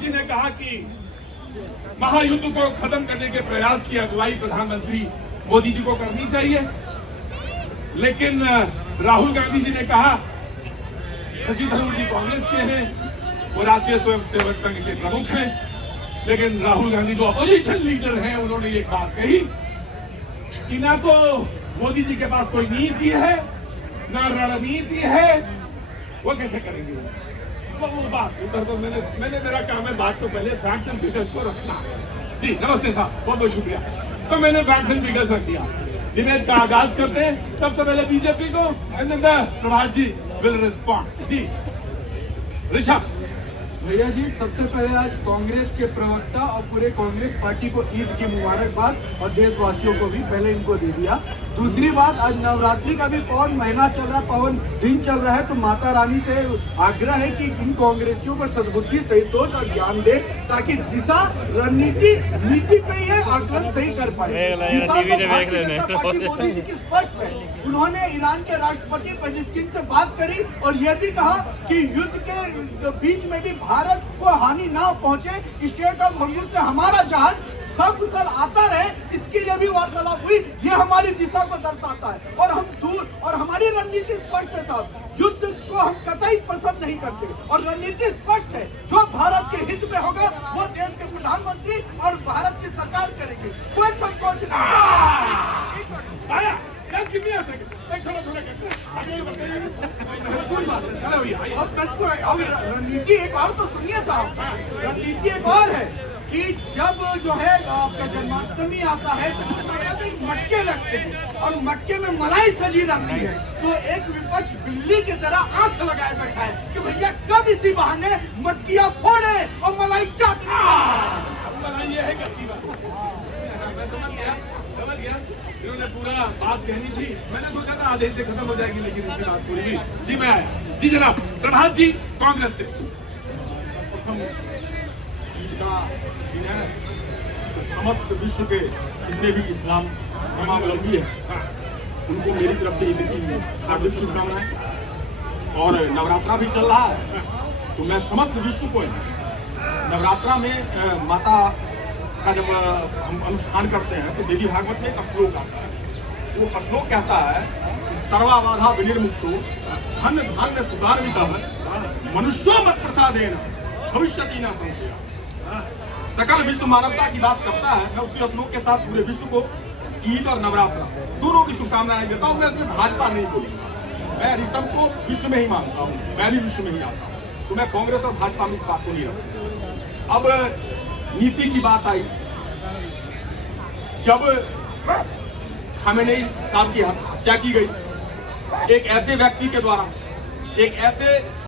जी ने कहा कि महायुद्ध को खत्म करने के प्रयास की अगुवाई प्रधानमंत्री मोदी जी को करनी चाहिए, लेकिन राहुल गांधी जी ने कहा, शशि थरूर जी कांग्रेस के हैं, वो राष्ट्रीय स्वयंसेवक संघ के प्रमुख हैं, लेकिन राहुल गांधी जो अपोजिशन लीडर हैं उन्होंने एक बात कही कि ना तो मोदी जी के पास कोई नीति है ना रणनीति है, वो कैसे करेंगे? वो बात उधर तो मैंने मेरा काम है बात तो पहले फैक्ट्स एंड फिगर्स को रखना। जी नमस्ते साहब, बहुत बहुत शुक्रिया। तो मैंने फैक्ट्स एंड फिगर्स रख दिया। डिबेट का आगाज करते हैं, सबसे पहले बीजेपी को, and then Prabhat ji will respond. Ji Rishabh. भैया जी, सबसे पहले आज कांग्रेस के प्रवक्ता और पूरे कांग्रेस पार्टी को ईद की मुबारकबाद और देशवासियों को भी पहले इनको दे दिया। दूसरी बात, आज नवरात्रि का भी पवन महीना चल रहा है, पवन दिन चल रहा है, तो माता रानी से आग्रह है कि इन कांग्रेसियों को सद्बुद्धि, सही सोच और ज्ञान दे, ताकि दिशा रणनीति नीति पे ये आकलन सही कर पाए। मोदी जी की स्पष्ट है, उन्होंने ईरान के राष्ट्रपति पेजेस्किन से बात करी और यह भी कहा कि युद्ध के बीच में भी भारत को हानि ना पहुंचे, स्टेट ऑफ होर्मुज से हमारा जहाज सकुशल आता रहे, इसके लिए भी वार्तालाप हुई। ये हमारी दिशा को दर्शाता है और हम दूर, और हमारी रणनीति स्पष्ट है साहब, युद्ध को हम कतई पसंद नहीं करते और रणनीति स्पष्ट है, जो भारत के हित में होगा वो देश के प्रधानमंत्री और भारत की सरकार करेगी, कोई संकोच नहीं। रणनीति एक और तो सुनिए साहब, रणनीति एक और है कि जब जो है आपका जन्माष्टमी आता है तो कुछ आता है तो मटके लगते हैं और मटके में मलाई सजी रहती है, तो एक विपक्ष बिल्ली की तरह आंख लगाए बैठा है कि भैया कब इसी बहाने मटकियां फोड़े और मलाई चाटने। मलाई ये है गलती बात, मैं समझ गया, इन्होंने पूरा बात कहनी थी, मैंने सोचा था आधे से खत्म हो जाएगी, लेकिन इनकी बात पूरी हुई। जी मैं आया। जी जनाब प्रभात जी कांग्रेस से। तो समस्त विश्व के जितने भी इस्लाम धर्मावलंबी है उनको मेरी तरफ से ईद की हार्दिक शुभकामनाएं। और नवरात्रा भी चल रहा है, तो मैं समस्त विश्व को नवरात्रा में माता का जब हम अनुष्ठान करते हैं तो देवी भागवत में एक श्लोक आता है, वो श्लोक कहता है कि सर्वाबाधा विनिर्मुक्तो धन धान्य सुधार्मितः मनुष्यो मत प्रसादेन भविष्यति न संशयः। सकल विश्व मानवता की बात करता है। मैं उसी श्लोक के साथ पूरे विश्व को ईद और नवरात्रा दोनों की शुभकामनाएं देता हूँ। मैं इसमें भाजपा नहीं बोलूंगा, मैं ऋषभ को विश्व में ही मानता हूँ, मैं भी विश्व में ही आता हूँ, तो मैं कांग्रेस और भाजपा में इस बात को नहीं रखता। अब नीति की बात आई, जब खामेनेई साहब की हत्या की गई एक ऐसे व्यक्ति के द्वारा, एक ऐसे